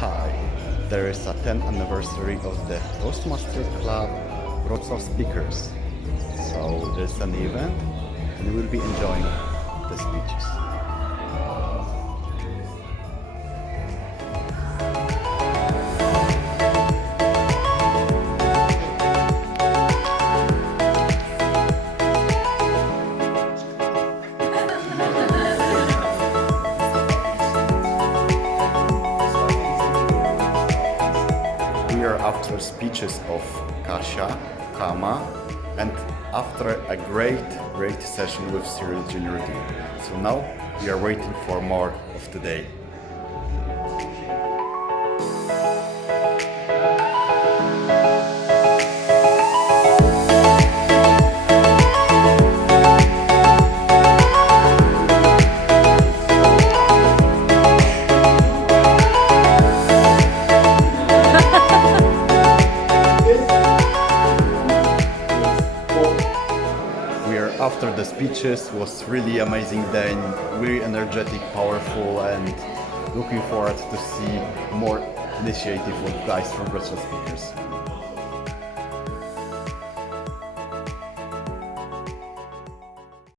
Hi, there is a 10th anniversary of the Toastmasters Club WrocLove Speakers. So there's an event and we'll be enjoying the speeches. We are after speeches of Kasia, Kama, and after a great session with Cyril Junior D. So now we are waiting for more of today. After the speeches was really amazing day, really energetic, powerful, and looking forward to see more initiative with guys from WrocLove Speakers.